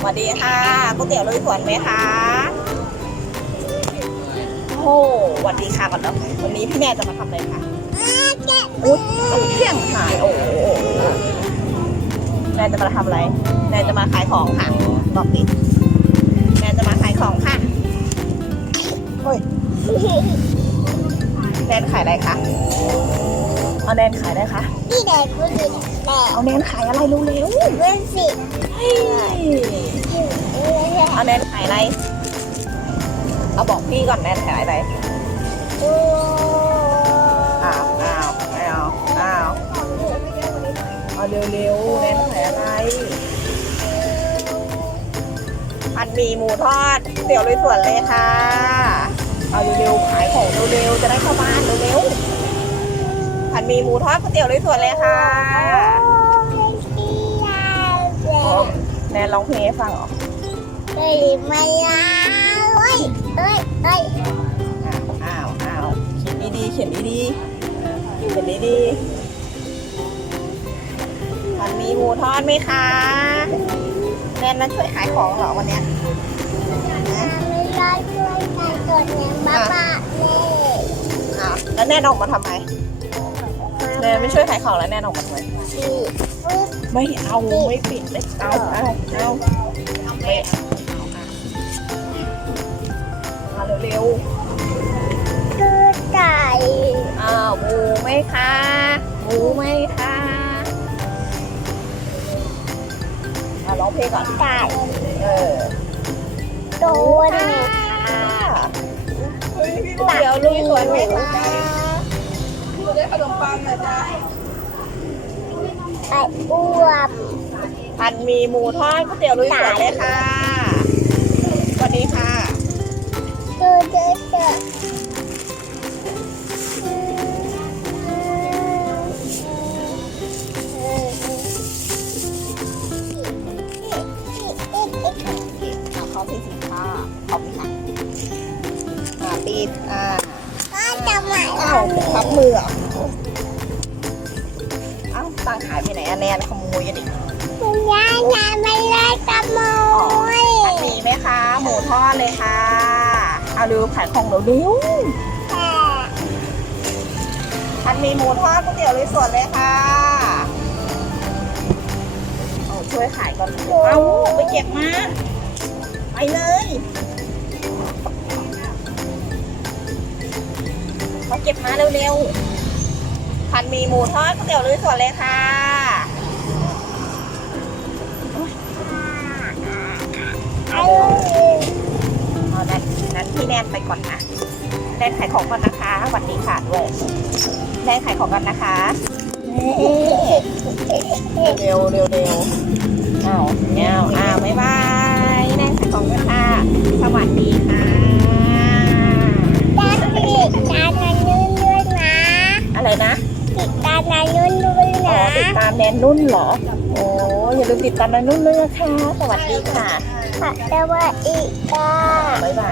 สวัสดีค่ะก๋วยเตี๋ยวลุยสวนไหมคะโอ้สวัสดีค่ะก่อนเนาะวันนี้พี่แม่จะมาทำอะไรคะอุ๊ยเที่ยงขายโอ้แม่จะมาทำอะไรแม่จะมาขายของค่ะบอกดิแม่จะมาขายของค่ะเฮ้ยแนนขายอะไรคะ เอาแนนขายอะไรคะนี่เด็กผู้หญิงแต่เอาแนนขายอะไรเร็วเพื่อนสิๆเฮ้ยเอาแนนขายอะไรเอาบอกพี่ก่อนแนนขายอะไรอ้าวอ้าวอ้าวอ้าวเอาเร็วๆแนนขายอะไรผัดหมี่หมูทอดเตี๋ยวลุยสวนเลยค่ะ เอาเร็วๆขายของเร็วๆจะได้เข้าบ้านเร็วๆ ผัดหมี่หมูทอดก๋วยเตี๋ยวลุยสวนเลยค่ะแนนร้องเพลงให้ฟังเหรอเฮ้ยไม่ลาเฮ้ยเฮ้ยเฮ้ยอ้าวอ้าวเขียนดีๆเขียนดีๆเขียนดีๆผัดหมี่หมูทอดไหมคะแนนมาช่วยขายของเหรอวันเนี้ยนะไม่ลาช่วยกันก่อนเนี่ยบ้าบ้าเลยอ้าวแล้วแนนออกมาทำไม แนนไม่ช่วยขายของแล้วแนนออกมาทำไมไม่เอาไม่ปิดไม่เอาเอาเอาไม่เอาเร็วคือไก่อ้าวหมูไหมคะหมูไหมคะอาร้องเพลงก่อนไก่เออตัวนี่เดี๋ยวลุยสวนไหมคะ ไก่อ้วบผัดหมีหมูทอดก๋วยเตี๋ยวลุยสวนเลยค่ะสวัสดีค่ะคือเด็กเด็ก嗯เอาเข้าที่สินค้าขอบคุณค่ะอ่าปีดอ่าก็จะมาอ้าวพับมือเหรออ้าว ตังค์หายไปไหนอะแนนขโมยกันดิคุณยายยายไม่ได้ขโมยผัดหมีไหมคะ หมูทอดเลยค่ะ เอาดูขายของเร็วแต่ๆผัดหมีหมูทอดก๋วยเตี๋ยวลุยสวนเลยค่ะเอาช่วยขายก่อนเอาไปเก็บมาไปเลยมาเก็บมาเร็วๆ ผัดหมีหมูทอดก๋วยเตี๋ยวลุยสวนเลยค่ะไอ้เอานั้นนั้นพี่แนนไปก่อนนะแนนขายของก่อนนะคะสวัสดีค่ะด้วยแนนขายของก่อนนะคะเร็วเร็วเร็วอ้าวอ้าวอ้าวบ๊ายบายแนนขายของก่อนค่ะ สวัสดีค่ะามแนนนุ่นเหรอ โอ้อย่าลืมติดตามแนนนุ่นเลยนะคะ สวัสดีค่ะ สวัสดีค่ะ บ๊ายบาย